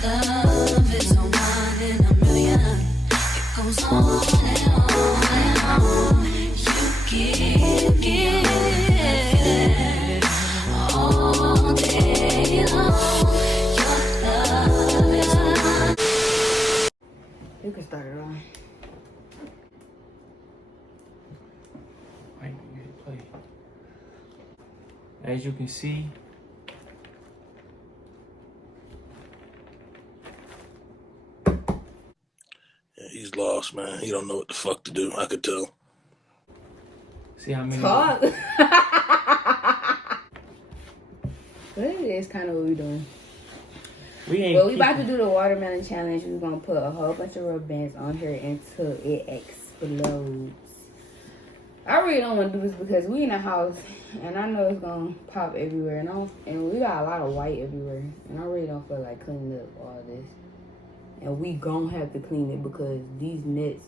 Love is a one in a million. It goes on and on and on. You give all day long. Your love is a one. You can start it on. Right, you hit play. As you can see, He's lost, man. He don't know what the fuck to do. I could tell. see how many. Talk. That is kind of what we're doing. We ain't. Well, we about to do the watermelon challenge. We're gonna put a whole bunch of rubber bands on here until it explodes. I really don't want to do this because we in a house and I know it's gonna pop everywhere, and we got a lot of white everywhere, and I really don't feel like cleaning up all this. And we gonna have to clean it because these nets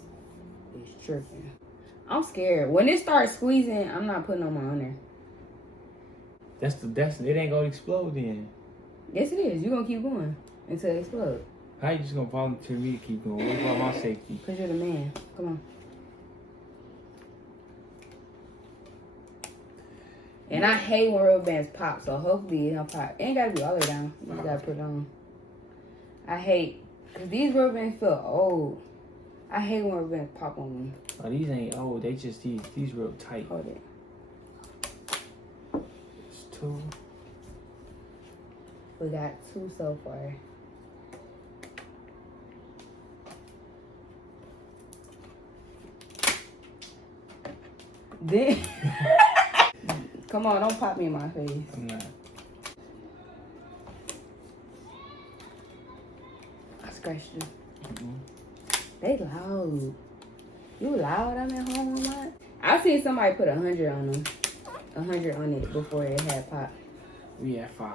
is tripping. I'm scared. When it starts squeezing, I'm not putting no more on there. That's it ain't gonna explode then. Yes, it is. You're gonna keep going until it explodes. How you just gonna volunteer me to keep going? What about my safety? Because you're the man. Come on. And I hate when rubber bands pop, so hopefully it don't pop. It ain't gotta be all the way down. You just gotta put it on. I hate, because these rubber bands feel old. I hate when rubber bands pop on me. Oh, these ain't old. They just these real tight. Hold it. It's two. We got 2 so far. Then, come on, don't pop me in my face. I'm not. I scratched you. Mm-hmm. They loud. You loud? I'm at home a lot. I seen somebody put 100 on them. 100 on it before it had pop. We at 5.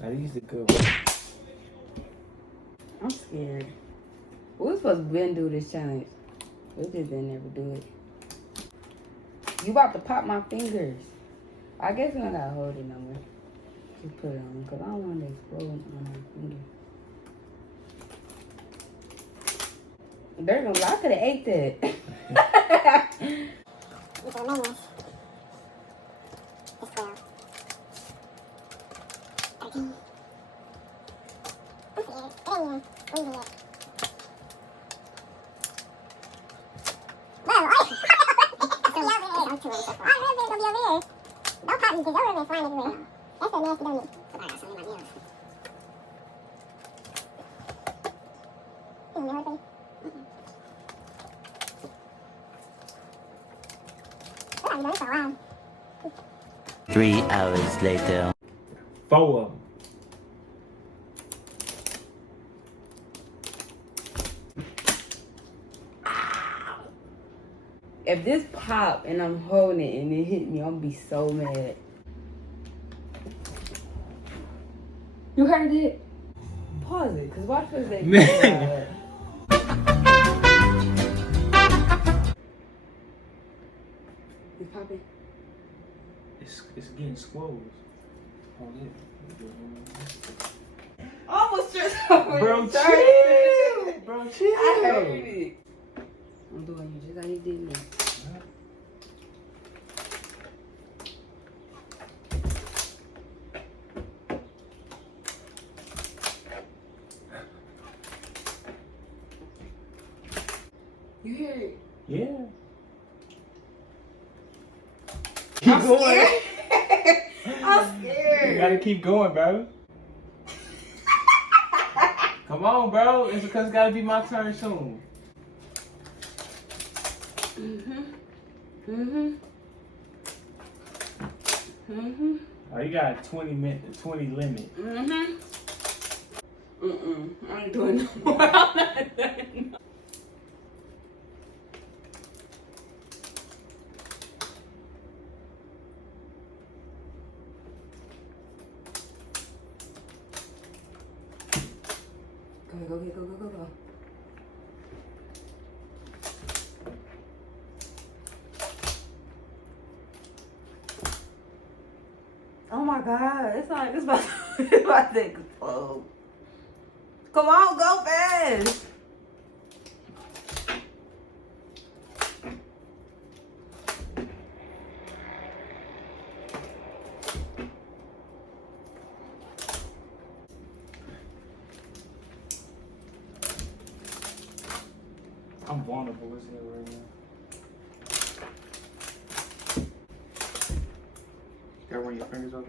Now these the good ones. I'm scared. We was supposed to been do this challenge. We just didn't ever do it. You about to pop my fingers. I guess we don't gotta hold it no more. Just put it on because I don't want it to explode on my finger. They're gonna. I could have ate that. Three hours later. 4 of them. If this pop and I'm holding it and it hit me, I'm gonna be so mad. You heard it? Pause it, cause watch this. Man. It's popping. It's getting swollen. Oh, Almost just over. bro, chill. Bro, chill. I heard it. I'm doing you just how you did me. You hear it? Yeah. Keep going. I'm scared. You gotta keep going, bro. Come on, bro. It's because it's gotta be my turn soon. Oh, you got a 20 limit. I ain't doing no more. I'm not done. Go. Oh my god, it's like it's about to explode. Come on, go fast. I'm vulnerable as hell right now. You gotta run your fingers over.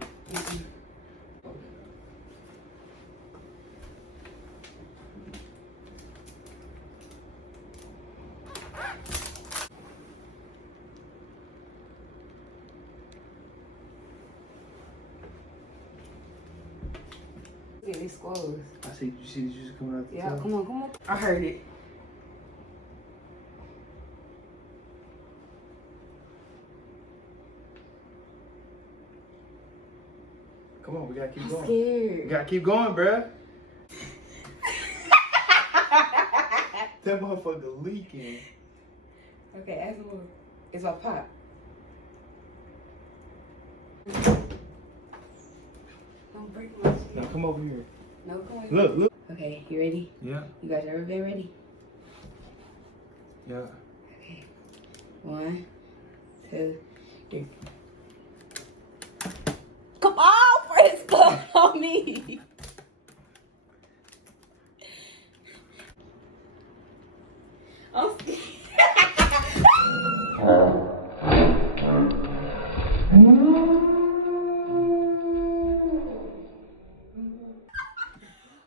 Get these clothes. I see. You see the juice coming out the Yeah, tub? come on. I heard it. Come on, we gotta keep I'm going. scared. We gotta keep going, bruh. That motherfucker leaking. Okay, as a little, it's a pop. Don't break my shit. Now come over here. No, come on. Look. Okay, you ready? Yeah. You guys ever been ready? Yeah. Okay. 1, 2, 3. Come on, press go on me. I'm scared.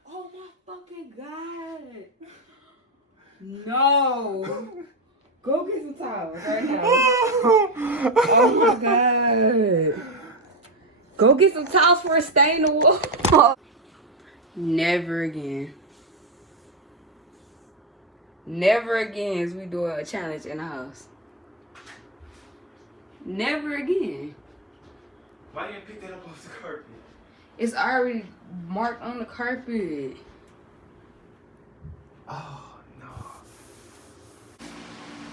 Oh my fucking god. No. Go get some towels right now. Oh my god. Go get some towels for a stain the wall. Never again. Never again is we do a challenge in the house. Never again. Why you didn't pick that up off the carpet? It's already marked on the carpet. Oh no.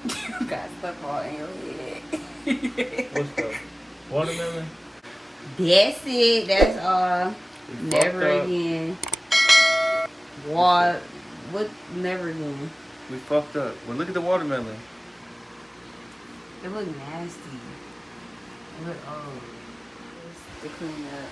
You got stuff all in your head. What's the watermelon? That's it. That's all. We Never fucked up. again. What? What? Never again. We fucked up. Well, look at the watermelon. It look nasty. It look, oh. It's to clean up.